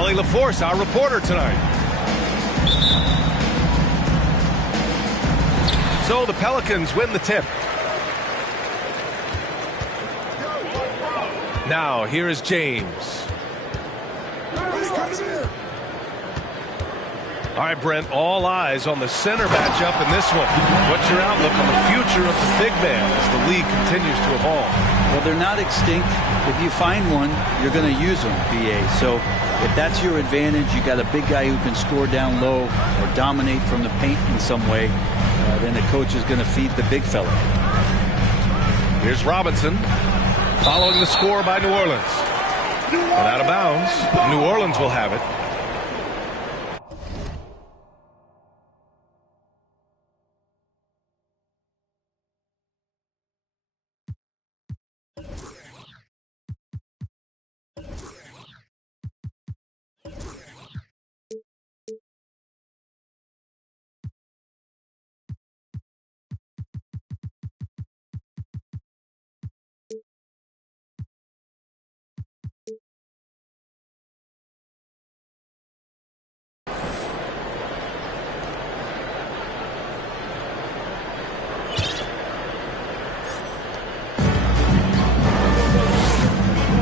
Allie LaForce, our reporter tonight. So the Pelicans win the tip. Now here is James. All right, Brent, all eyes on the center matchup in this one. What's your outlook on the future of the big man as the league continues to evolve? Well, they're not extinct. If you find one, you're going to use them, BA. So if that's your advantage, you got a big guy who can score down low or dominate from the paint in some way, then the coach is going to feed the big fella. Here's Robinson following the score by New Orleans. And out of bounds, New Orleans will have it.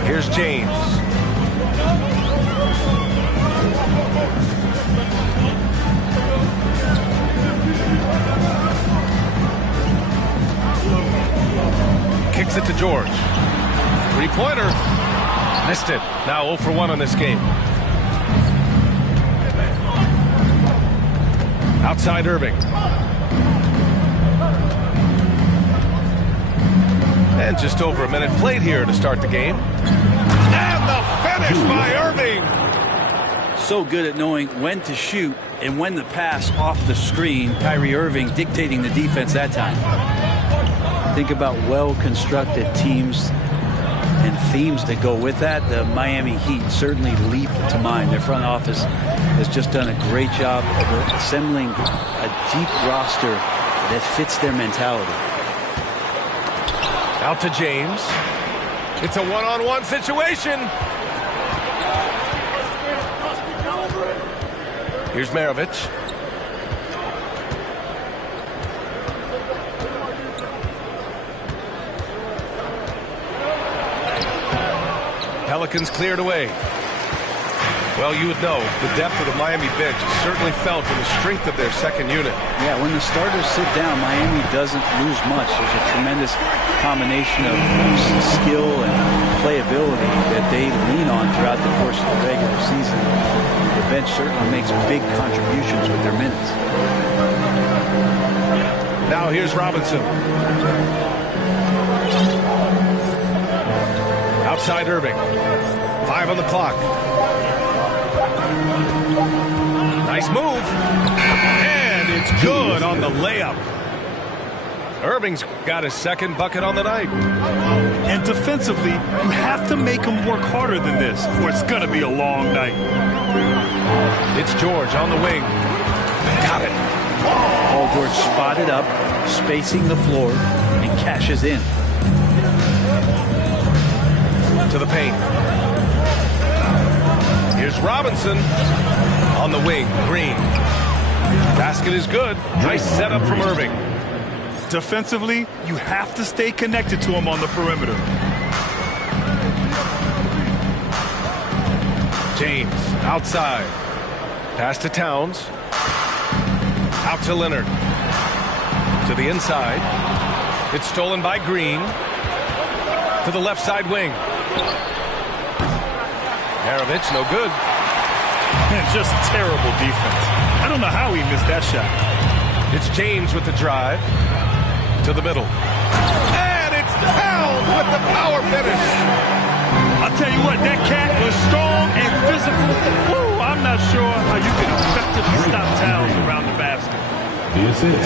Here's James. Kicks it to George. Three-pointer. Missed it. Now 0 for 1 on this game. Outside Irving. And just over a minute played here to start the game. And the finish by Irving. So good at knowing when to shoot and when to pass off the screen. Kyrie Irving dictating the defense that time. Think about well-constructed teams and themes that go with that. The Miami Heat certainly leap to mind. Their front office has just done a great job of assembling a deep roster that fits their mentality. Out to James. It's a one-on-one situation. Here's Maravich. Pelicans cleared away. Well, you would know the depth of the Miami bench is certainly felt in the strength of their second unit. Yeah, when the starters sit down, Miami doesn't lose much. There's a tremendous combination of skill and playability that they lean on throughout the course of the regular season. The bench certainly makes big contributions with their minutes. Now here's Robinson. Outside Irving. 5 on the clock. Nice move. And it's good on the layup. Irving's got his second bucket on the night. And defensively, you have to make him work harder than this, or it's going to be a long night. It's George on the wing. Got it. Paul George spotted up, spacing the floor, and cashes in. To the paint. Here's Robinson on the wing. Green. Basket is good. Nice setup from Irving. Defensively, you have to stay connected to him on the perimeter. James outside. Pass to Towns. Out to Leonard. To the inside. It's stolen by Green. To the left side wing. Maravich, no good. And just terrible defense. I don't know how he missed that shot. It's James with the drive. To the middle. And it's Towns with the power finish. I'll tell you what, that cat was strong and physical. Woo, I'm not sure how you can effectively stop Towns around the basket.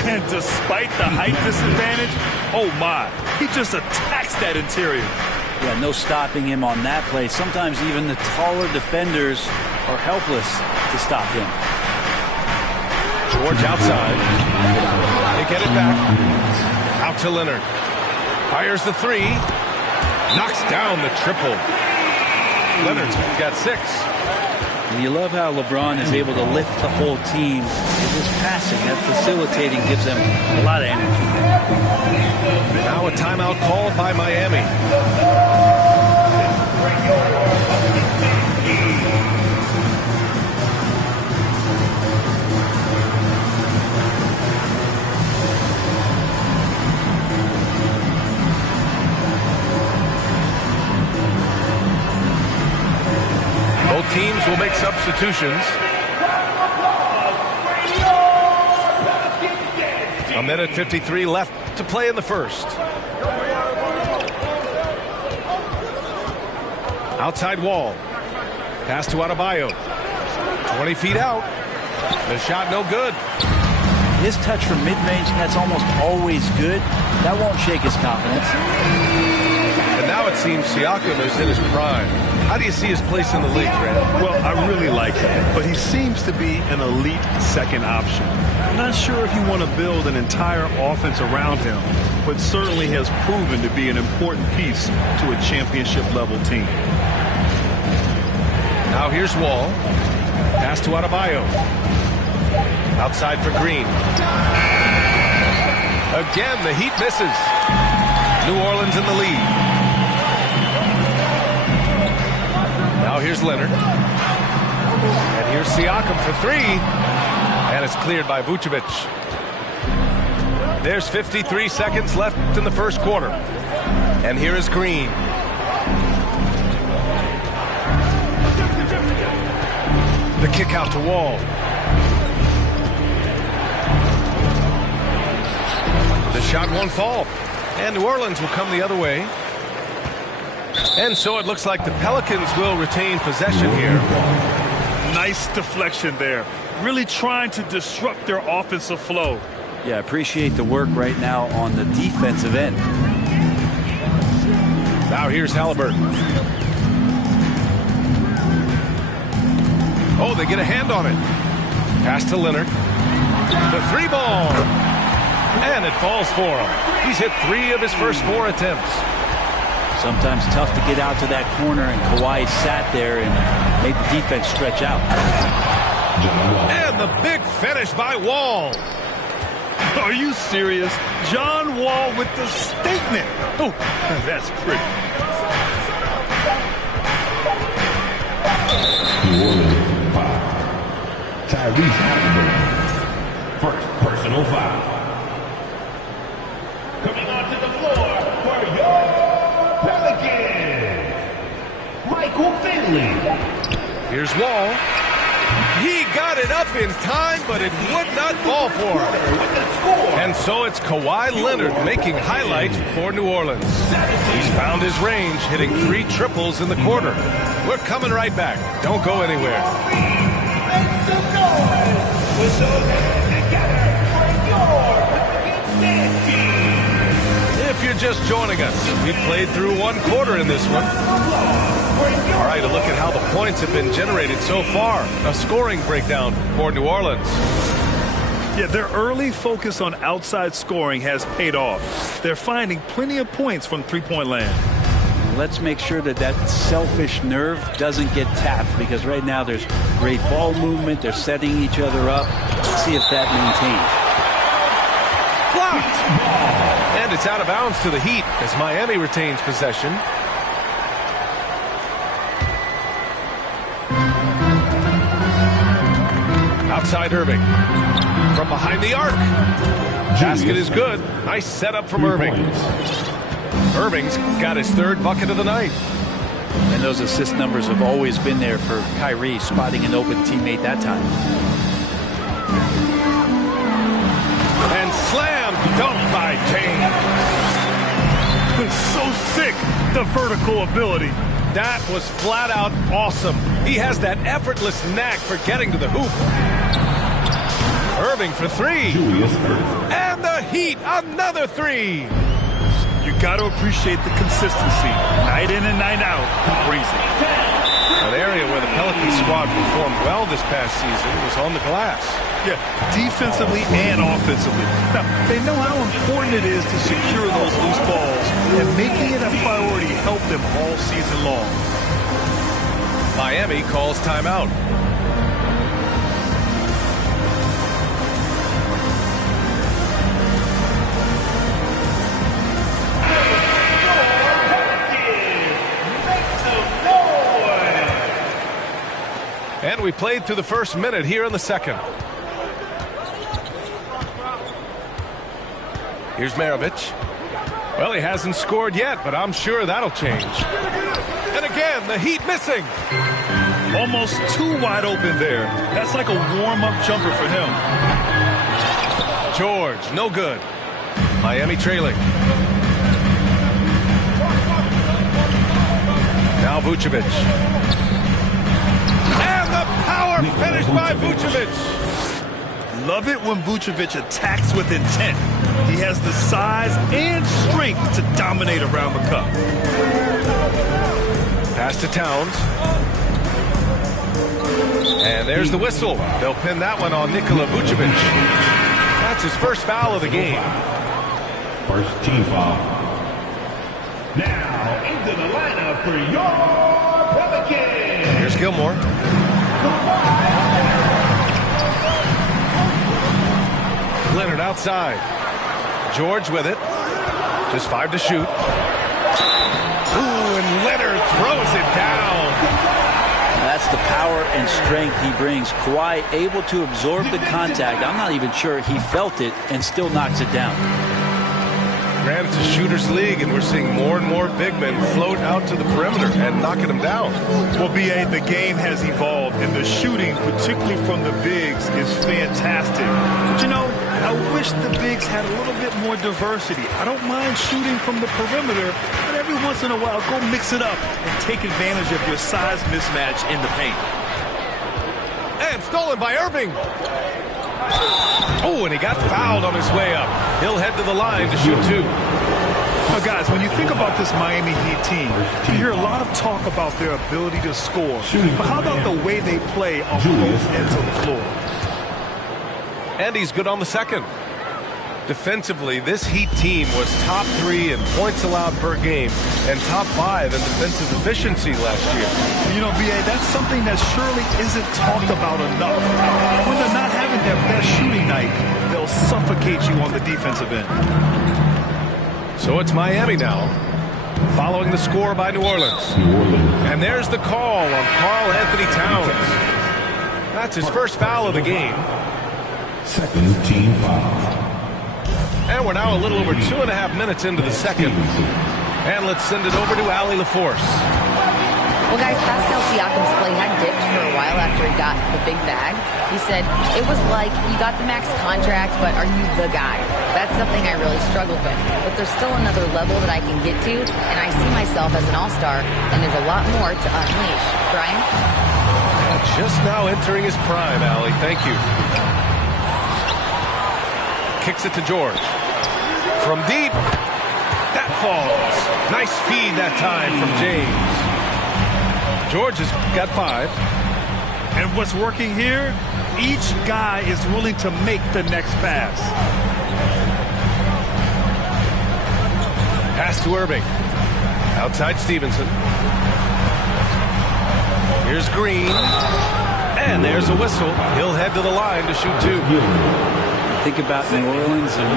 And despite the height disadvantage, oh my, he just attacks that interior. Yeah, no stopping him on that play. Sometimes even the taller defenders are helpless to stop him. George outside. They get it back. Out to Leonard. Fires the three. Knocks down the triple. Leonard's got 6. And you love how LeBron is able to lift the whole team with his passing. That facilitating gives them a lot of energy. Now a timeout called by Miami. Both teams will make substitutions. A minute 53 left to play in the first. Outside Wall. Pass to Adebayo. 20 feet out. The shot no good. His touch from mid-range, that's almost always good. That won't shake his confidence. And now it seems Siakam is in his prime. How do you see his place in the league, Grant? Well, I really like him, but he seems to be an elite second option. I'm not sure if you want to build an entire offense around him, but certainly has proven to be an important piece to a championship-level team. Now here's Wall. Pass to Adebayo. Outside for Green. Again, the Heat misses. New Orleans in the lead. Now here's Leonard. And here's Siakam for three. And it's cleared by Vucevic. There's 53 seconds left in the first quarter. And here is Green. The kick out to Wall. The shot won't fall. And New Orleans will come the other way. And so it looks like the Pelicans will retain possession here. Nice deflection there. Really trying to disrupt their offensive flow. Yeah, appreciate the work right now on the defensive end. Now here's Halliburton. Oh, they get a hand on it. Pass to Leonard. The three ball. And it falls for him. He's hit 3 of his first 4 attempts. Sometimes tough to get out to that corner, and Kawhi sat there and made the defense stretch out. And the big finish by Wall. Are you serious? John Wall with the statement. Oh, that's pretty. New Orleans foul. Tyrese Halliburton. First personal foul. Coming onto the floor for your Pelicans, Michael Finley. Here's Wall. He got it up in time, but it would not fall for him. And so it's Kawhi Leonard making highlights for New Orleans. He's found his range, hitting 3 triples in the quarter. We're coming right back. Don't go anywhere. Make some noise with those hands together for your Pelicans team. If you're just joining us, we played through 1 quarter in this one. All right, a look at how the points have been generated so far. A scoring breakdown for New Orleans. Yeah, their early focus on outside scoring has paid off. They're finding plenty of points from three-point land. Let's make sure that that selfish nerve doesn't get tapped, because right now there's great ball movement. They're setting each other up. Let's see if that maintains. Blocked! And it's out of bounds to the Heat as Miami retains possession. Outside Irving. From behind the arc. Basket is good. Nice setup from Irving. Irving's got his 3rd bucket of the night. And those assist numbers have always been there for Kyrie, spotting an open teammate that time. And slam dunk by James. So sick, the vertical ability. That was flat out awesome. He has that effortless knack for getting to the hoop. Irving for 3. And the Heat, another 3. You got to appreciate the consistency. Night in and night out, he brings it. An area where the Pelicans squad performed well this past season was on the glass. Yeah, defensively and offensively. Now, they know how important it is to secure those loose balls, and making it a priority helped them all season long. Miami calls timeout. And we played through the first minute here in the second. Here's Maravich. Well, he hasn't scored yet, but I'm sure that'll change. And again, the Heat missing. Almost too wide open there. That's like a warm-up jumper for him. George, no good. Miami trailing. Now Vucevic. And the power finish by Vucevic. Love it when Vucevic attacks with intent. He has the size and strength to dominate around the cup. Pass to Towns. And there's the whistle. They'll pin that one on Nikola Vucevic. That's his first foul of the game. First team foul. Now into the lineup for your Pelicans. Here's Gilmore. Leonard outside. George with it. Just 5 to shoot. Ooh, and Leonard throws it down. That's the power and strength he brings. Kawhi able to absorb the contact. I'm not even sure he felt it and still knocks it down. Grant, it's a shooter's league, and we're seeing more and more big men float out to the perimeter and knocking them down. Well, B.A., the game has evolved, and the shooting, particularly from the bigs, is fantastic. But, you know, I wish the bigs had a little bit more diversity. I don't mind shooting from the perimeter, but every once in a while, go mix it up and take advantage of your size mismatch in the paint. And stolen by Irving. Oh, and he got fouled on his way up. He'll head to the line to shoot 2. Now, guys, when you think about this Miami Heat team, you hear a lot of talk about their ability to score. But how about the way they play on both ends of the floor? And he's good on the second. Defensively, this Heat team was top 3 in points allowed per game and top 5 in defensive efficiency last year. You know, B.A., that's something that surely isn't talked about enough. When they're not having their best shooting night, they'll suffocate you on the defensive end. So it's Miami now, following the score by New Orleans. And there's the call on Karl Anthony Towns. That's his first foul of the game. Second team foul. And we're now a little over 2.5 minutes into the second. And let's send it over to Allie LaForce. Well, guys, Pascal Siakam's play had dipped for a while after he got the big bag. He said, it was like, you got the max contract, but are you the guy? That's something I really struggled with. But there's still another level that I can get to, and I see myself as an all-star, and there's a lot more to unleash. Brian? Just now entering his prime, Allie. Thank you. Kicks it to George. From deep. That falls. Nice feed that time from James. George has got 5. And what's working here, each guy is willing to make the next pass. Pass to Irving. Outside Stevenson. Here's Green. And there's a whistle. He'll head to the line to shoot 2. Think about New Orleans and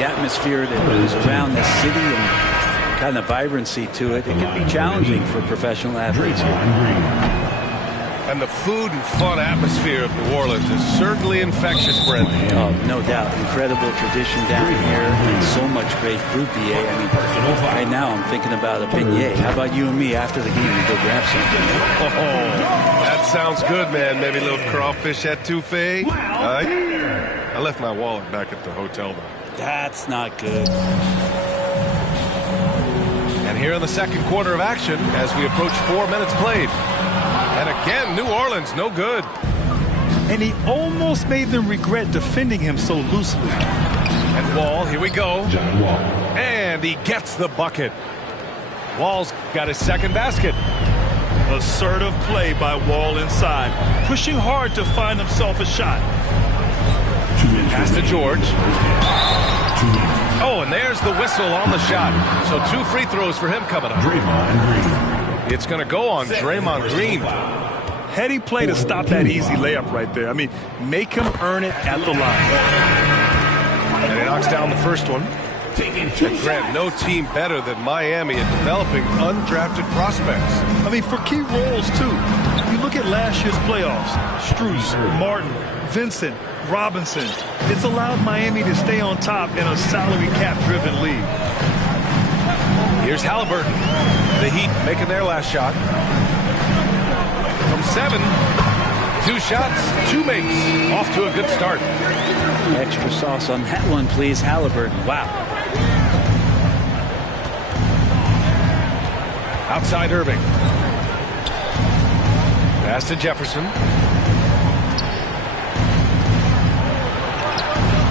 the atmosphere that is around the city and kind of vibrancy to it. It can be challenging for professional athletes here. And the food and fun atmosphere of New Orleans is certainly infectious, Brendan. Oh, no doubt. Incredible tradition down here and so much great food, B.A. I mean, right now I'm thinking about a beignet. How about you and me after the game? We go grab something. Oh, that sounds good, man. Maybe a little crawfish etouffee. I left my wallet back at the hotel, though. That's not good. And here in the second quarter of action, as we approach 4 minutes played. And again, New Orleans, no good. And he almost made them regret defending him so loosely. And Wall, here we go. John Wall. And he gets the bucket. Wall's got his second basket. Assertive play by Wall inside, pushing hard to find himself a shot. Pass to George. Oh, and there's the whistle on the shot. So 2 free throws for him coming up. Draymond Green. It's going to go on Draymond Green. Heady play to stop that easy layup right there. I mean, make him earn it at the line. And he knocks down the first one. And Grant, no team better than Miami at developing undrafted prospects. I mean, for key roles, too. You look at last year's playoffs. Strus, Martin, Vincent, Robinson. It's allowed Miami to stay on top in a salary cap-driven league. Here's Halliburton. The Heat making their last shot. From 7, 2 shots, 2 makes. Off to a good start. Extra sauce on that one, please, Halliburton. Wow. Outside Irving. Pass to Jefferson.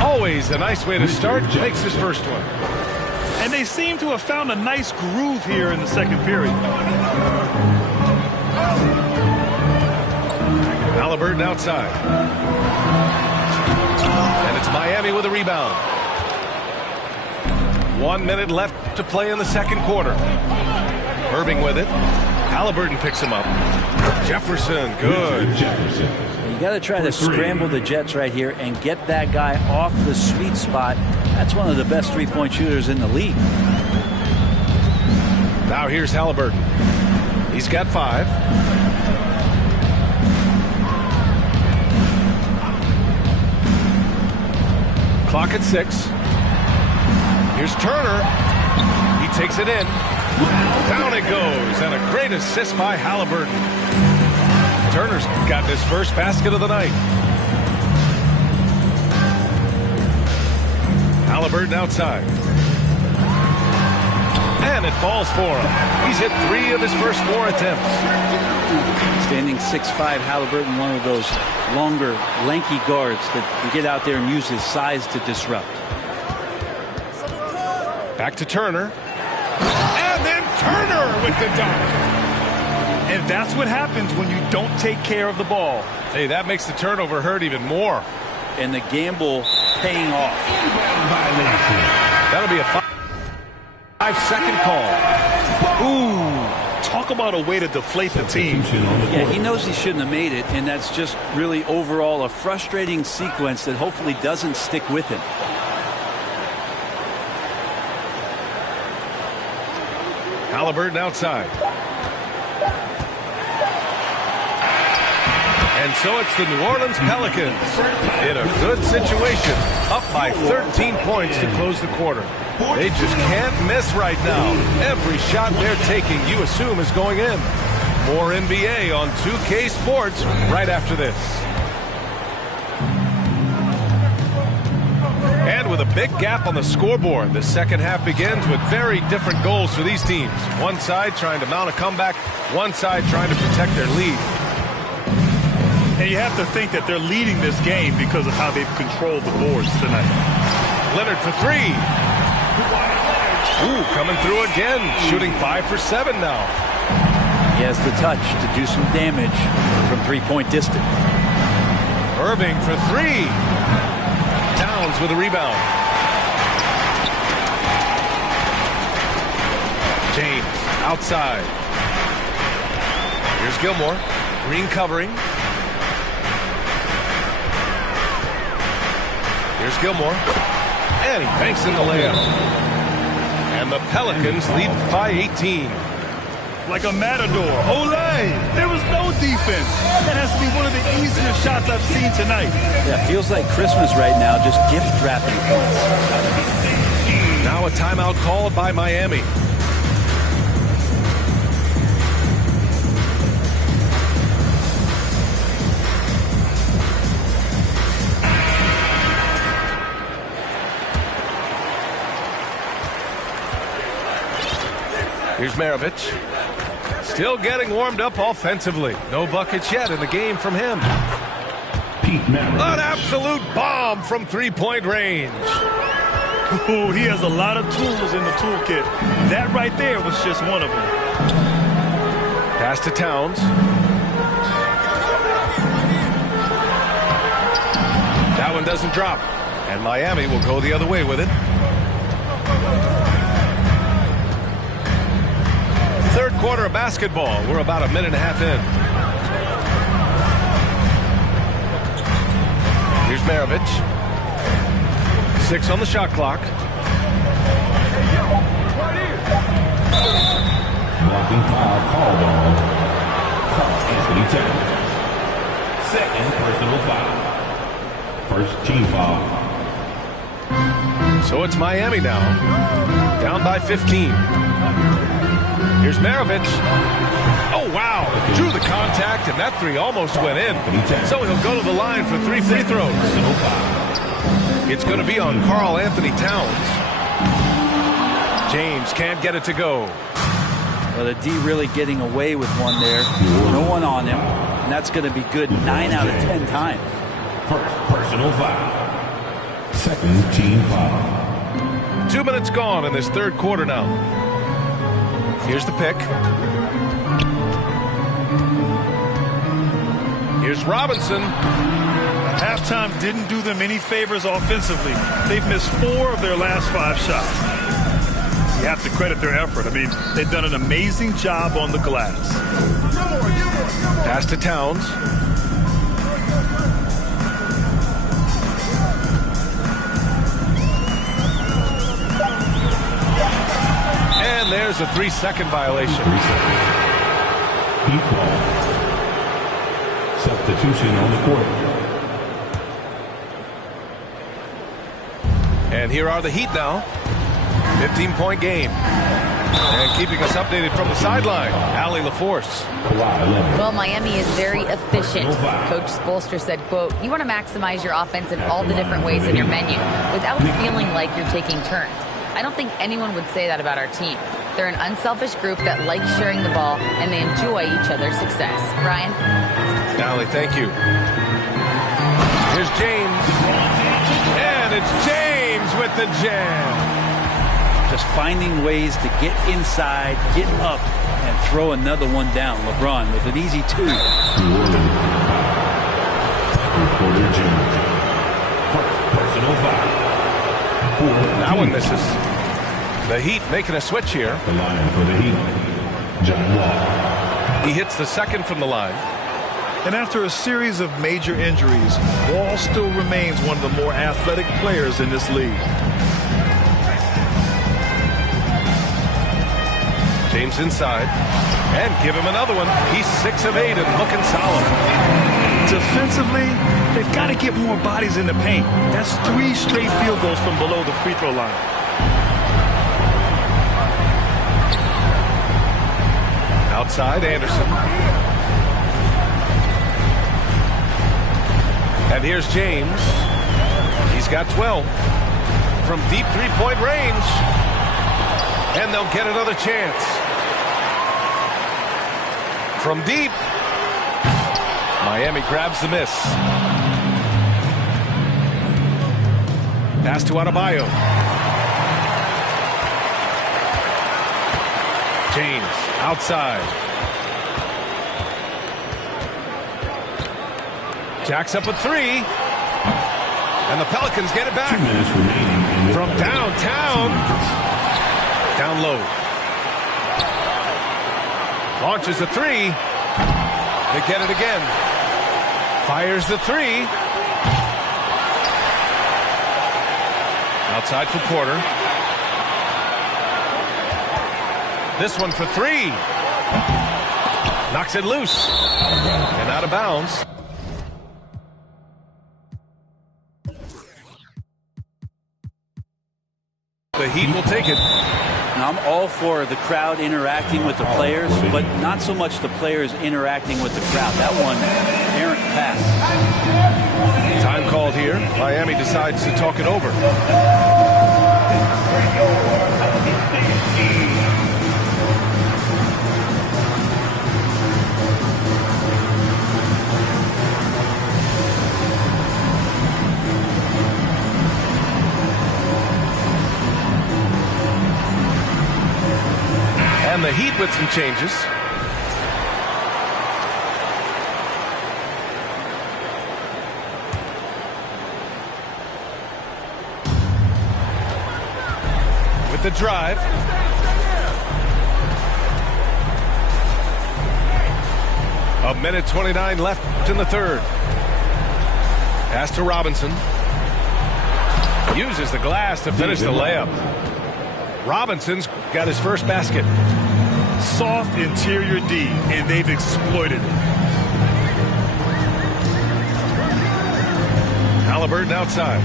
Always a nice way to start. Makes his first one. And they seem to have found a nice groove here in the second period. Halliburton outside. And it's Miami with a rebound. 1 minute left to play in the second quarter. Irving with it. Halliburton picks him up. Jefferson, good. You got to try to scramble the Jets right here and get that guy off the sweet spot. That's one of the best three-point shooters in the league. Now here's Halliburton. He's got 5. Clock at 6. Here's Turner. He takes it in. Down it goes, and a great assist by Halliburton. Turner's got his first basket of the night. Halliburton outside. And it falls for him. He's hit 3 of his first 4 attempts. Standing 6'5", Halliburton, one of those longer, lanky guards that can get out there and use his size to disrupt. Back to Turner. And then Turner with the dunk. And that's what happens when you don't take care of the ball. Hey, that makes the turnover hurt even more. And the gamble paying off. That'll be a 5-second call. Ooh, talk about a way to deflate the team. Yeah, he knows he shouldn't have made it, and that's just really overall a frustrating sequence that hopefully doesn't stick with him. Halliburton outside. And so it's the New Orleans Pelicans in a good situation, up by 13 points to close the quarter. They just can't miss right now. Every shot they're taking, you assume, is going in. More NBA on 2K Sports right after this. And with a big gap on the scoreboard, the second half begins with very different goals for these teams. One side trying to mount a comeback, one side trying to protect their lead. And you have to think that they're leading this game because of how they've controlled the boards tonight. Leonard for 3. Ooh, coming through again, shooting 5 for 7 now. He has the touch to do some damage from three-point distance. Irving for 3. Downs with a rebound. James outside. Here's Gilmore. Green covering. Here's Gilmore. And he banks in the layup. And the Pelicans lead by 18. Like a matador. Olay! There was no defense. That has to be one of the easiest shots I've seen tonight. Yeah, feels like Christmas right now, just gift wrapping points. Now a timeout called by Miami. Here's Maravich. Still getting warmed up offensively. No buckets yet in the game from him. An absolute bomb from three-point range. Ooh, he has a lot of tools in the toolkit. That right there was just one of them. Pass to Towns. That one doesn't drop. And Miami will go the other way with it. Third quarter of basketball. We're about a minute and a half in. Here's Maravich. 6 on the shot clock. Blocking foul called on Karl-Anthony Towns. Second personal foul. First team foul. So it's Miami now. Down by 15. Here's Maravich. Oh, wow. Drew the contact, and that three almost went in. So he'll go to the line for 3 free throws. It's going to be on Karl-Anthony Towns. James can't get it to go. Well, the D really getting away with one there. No one on him. And that's going to be good 9 out of 10 times. First personal foul. Second team foul. 2 minutes gone in this third quarter now. Here's the pick. Here's Robinson. Halftime didn't do them any favors offensively. They've missed 4 of their last 5 shots. You have to credit their effort. I mean, they've done an amazing job on the glass. Pass to Towns. And there's a 3-second violation. Heat ball. Substitution on the court. And here are the Heat now. 15-point game. And keeping us updated from the sideline, Allie LaForce. Well, Miami is very efficient. Coach Spoelstra said, quote, "You want to maximize your offense in all the different ways in your menu without feeling like you're taking turns." I don't think anyone would say that about our team. They're an unselfish group that likes sharing the ball, and they enjoy each other's success. Ryan? Allie, thank you. Here's James. And it's James with the jam. Just finding ways to get inside, get up, and throw another one down. LeBron with an easy 2. That one misses. The Heat making a switch here. The line for the Heat, John Wall. He hits the second from the line. And after a series of major injuries, Wall still remains one of the more athletic players in this league. James inside. And give him another one. He's 6 of 8 and looking solid. Defensively, they've got to get more bodies in the paint. That's 3 straight field goals from below the free throw line. Outside, Anderson. And here's James. He's got 12 from deep three-point range. And they'll get another chance. From deep. Miami grabs the miss. Pass to Adebayo. James outside. Jacks up a 3. And the Pelicans get it back. 2 minutes remaining. From downtown. Down low. Launches a 3. They get it again. Fires the 3. Outside for Porter. This one for 3. Knocks it loose. And out of bounds. The Heat will take it. Now, I'm all for the crowd interacting with the players, but not so much the players interacting with the crowd. That one, errant pass. Time called here. Miami decides to talk it over. And the Heat with some changes. With the drive. minute 29 left in the third. Pass to Robinson. Uses the glass to finish the layup. Robinson's got his first basket. Soft interior D, and they've exploited it. Halliburton outside.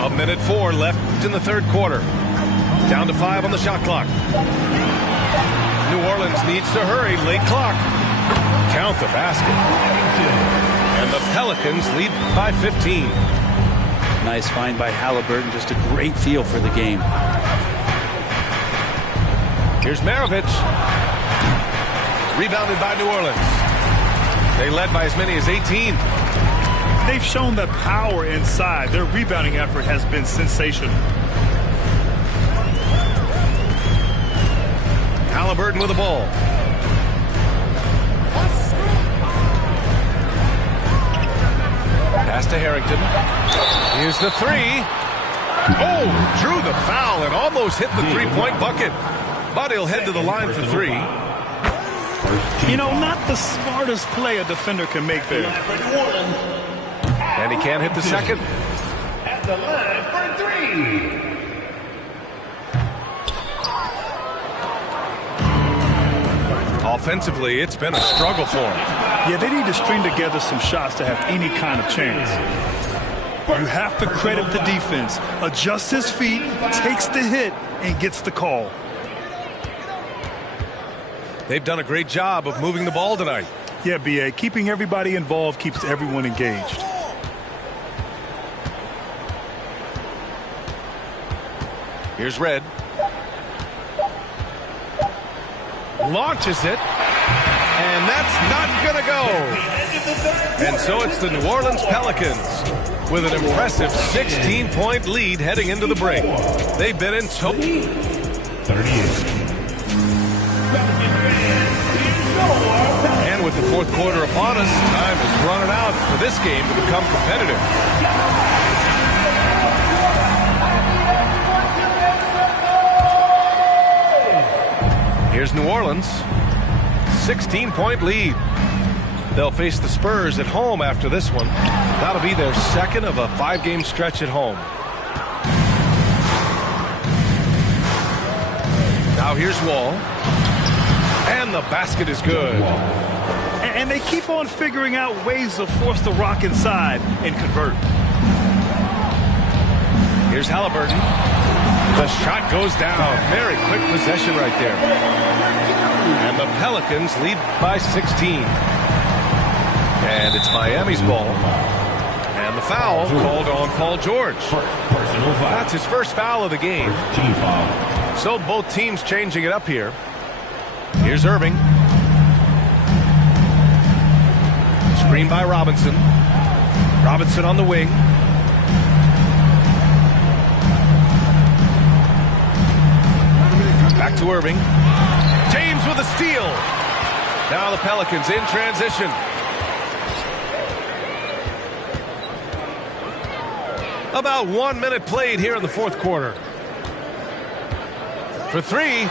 A minute 4 left in the third quarter. Down to 5 on the shot clock. New Orleans needs to hurry. Late clock. Count the basket. And the Pelicans lead by 15. Nice find by Halliburton. Just a great feel for the game. Here's Maravich. Rebounded by New Orleans. They led by as many as 18. They've shown the power inside. Their rebounding effort has been sensational. Halliburton with the ball. Pass to Harrington. Here's the three. Oh, drew the foul and almost hit the three-point bucket. But he'll head to the line for three. You know, not the smartest play a defender can make there. And he can't hit the second. At the line for three. Offensively, it's been a struggle for him. Yeah, they need to string together some shots to have any kind of chance. You have to credit the defense. Adjusts his feet, takes the hit, and gets the call. They've done a great job of moving the ball tonight. Yeah, B.A., keeping everybody involved keeps everyone engaged. Here's Red. Launches it. And that's not going to go. And so it's the New Orleans Pelicans with an impressive 16-point lead heading into the break. They've been in 38. And with the fourth quarter upon us, time is running out for this game to become competitive. Here's New Orleans. 16-point lead. They'll face the Spurs at home after this one. That'll be their second of a 5-game stretch at home. Now here's Wall. And the basket is good. And they keep on figuring out ways to force the rock inside and convert. Here's Halliburton. The shot goes down. Very quick possession right there. And the Pelicans lead by 16. And it's Miami's ball. And the foul called on Paul George. That's his first foul of the game. So both teams changing it up here. Here's Irving. Screen by Robinson. Robinson on the wing. Back to Irving. James with a steal. Now the Pelicans in transition. About 1 minute played here in the fourth quarter. For three.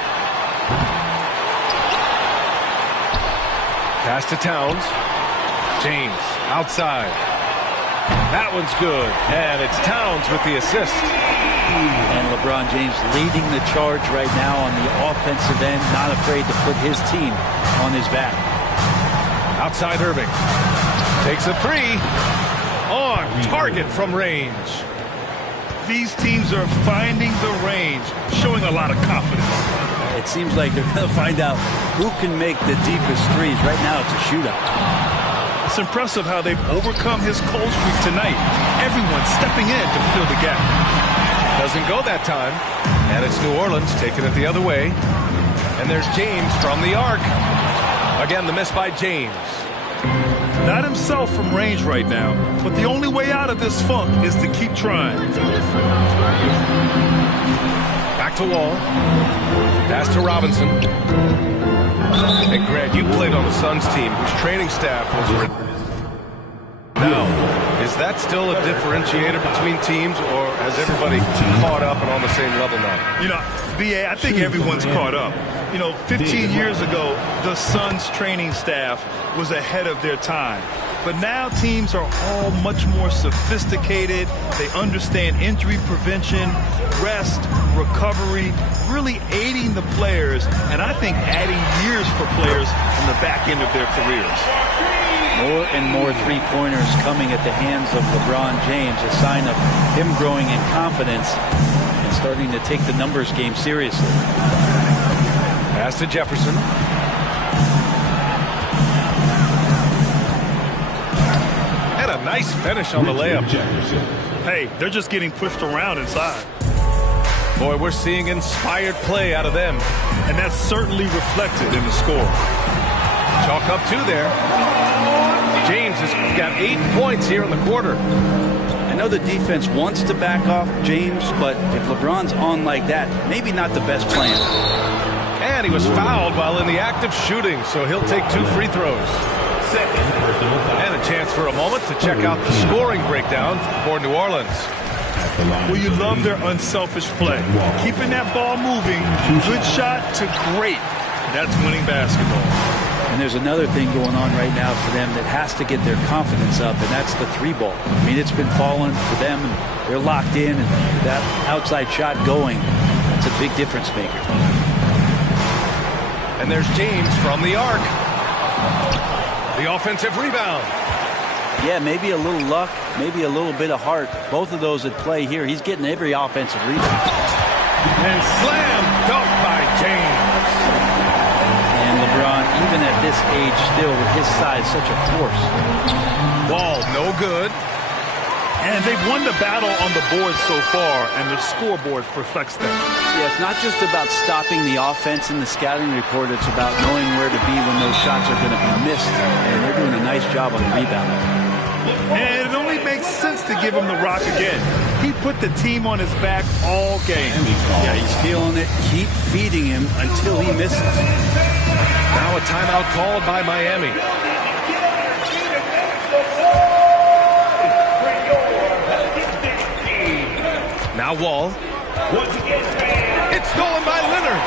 Pass to Towns. James outside. That one's good. And it's Towns with the assist. And LeBron James leading the charge right now on the offensive end, not afraid to put his team on his back. Outside Irving. Takes a three. On target from range. These teams are finding the range, showing a lot of confidence. It seems like they're going to find out who can make the deepest threes. Right now it's a shootout. It's impressive how they've overcome his cold streak tonight. Everyone stepping in to fill the gap. Doesn't go that time. And it's New Orleans taking it the other way. And there's James from the arc. Again, the miss by James. Not himself from range right now, but the only way out of this funk is to keep trying. Back to Wall. Pass to Robinson. And Grant, you played on the Suns team whose training staff was... Now, Is that still a differentiator between teams, or has everybody caught up and on the same level now? You know, B.A., I think everyone's caught up. You know, 15 years ago, the Suns training staff was ahead of their time. But now teams are all much more sophisticated. They understand injury prevention, rest, recovery, really aiding the players, and I think adding years for players on the back end of their careers. More and more three-pointers coming at the hands of LeBron James, a sign of him growing in confidence and starting to take the numbers game seriously. Pass to Jefferson. And a nice finish on the layup. Hey, they're just getting pushed around inside. Boy, we're seeing inspired play out of them. And that's certainly reflected in the score. Chalk up 2 there. James has got 8 points here in the quarter. I know the defense wants to back off James, but if LeBron's on like that, maybe not the best plan. And he was fouled while in the act of shooting, so he'll take 2 free throws. And a chance for a moment to check out the scoring breakdown for New Orleans. Well, you love their unselfish play. Keeping that ball moving, good shot to great. That's winning basketball. And there's another thing going on right now for them that has to get their confidence up, and that's the 3-ball. I mean, it's been falling for them, and they're locked in, and that outside shot going, that's a big difference maker. And there's James from the arc. The offensive rebound. Yeah, maybe a little luck, maybe a little bit of heart. Both of those at play here. He's getting every offensive rebound. And slam dunk by James. And LeBron, even at this age, still with his size, such a force. Ball no good. And they've won the battle on the board so far, and the scoreboard reflects that. Yeah, it's not just about stopping the offense in the scouting report. It's about knowing where to be when those shots are going to be missed. And they're doing a nice job on the rebound. And it only makes sense to give him the rock again. He put the team on his back all game. Yeah, he's feeling it. Keep feeding him until he misses. Now a timeout called by Miami. Now Wall. It's stolen by Leonard.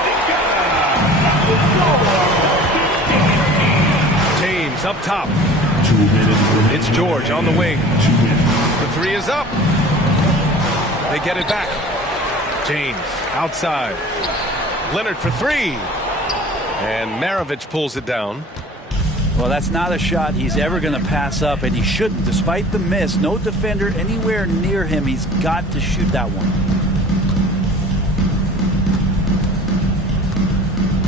James up top. 2 minutes. It's George on the wing. The 3 is up. They get it back. James outside. Leonard for 3. And Maravich pulls it down. Well, that's not a shot he's ever going to pass up, and he shouldn't. Despite the miss, no defender anywhere near him. He's got to shoot that one.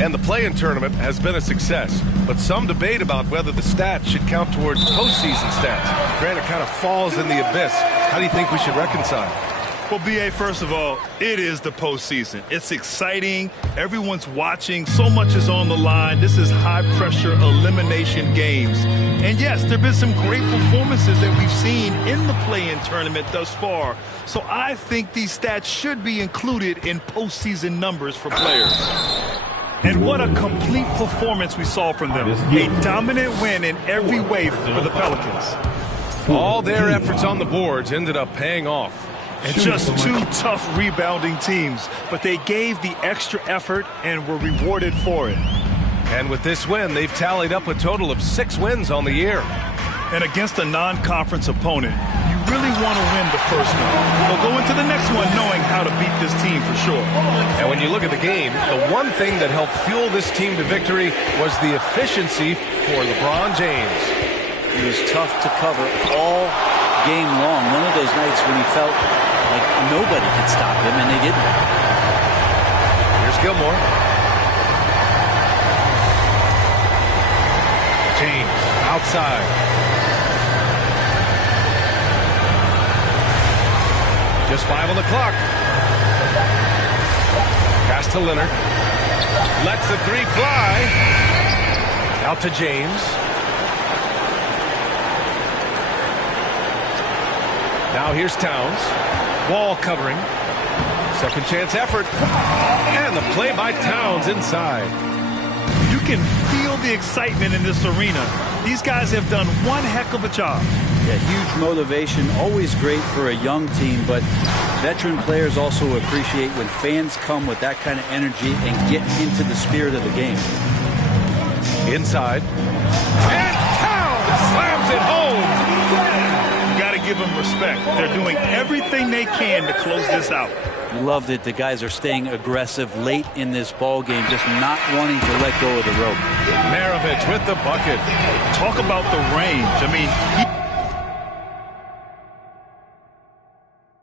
And the play-in tournament has been a success, but some debate about whether the stats should count towards postseason stats. Grant, it kind of falls in the abyss. How do you think we should reconcile? Well, B.A., first of all, it is the postseason. It's exciting. Everyone's watching. So much is on the line. This is high-pressure elimination games. And, yes, there have been some great performances that we've seen in the play-in tournament thus far. So I think these stats should be included in postseason numbers for players. And what a complete performance we saw from them. A dominant win in every way for the Pelicans. All their efforts on the boards ended up paying off. And just 2 tough rebounding teams, but they gave the extra effort and were rewarded for it. And with this win, they've tallied up a total of 6 wins on the year. And against a non-conference opponent, you really want to win the first one. They'll go into the next one knowing how to beat this team for sure. And when you look at the game, the one thing that helped fuel this team to victory was the efficiency for LeBron James. He was tough to cover all game long. One of those nights when he felt like nobody could stop him, and they didn't. Here's Gilmore. James outside. Just 5 on the clock. Pass to Leonard. Lets the 3 fly. Out to James. Now here's Towns. Wall covering. Second chance effort. And the play by Towns inside. You can feel the excitement in this arena. These guys have done one heck of a job. Yeah, huge motivation, always great for a young team, but veteran players also appreciate when fans come with that kind of energy and get into the spirit of the game. Inside. And Towns slams it home. You got to give them respect. They're doing everything they can to close this out. Love that the guys are staying aggressive late in this ball game, just not wanting to let go of the rope. Maravich with the bucket. Talk about the range. I mean,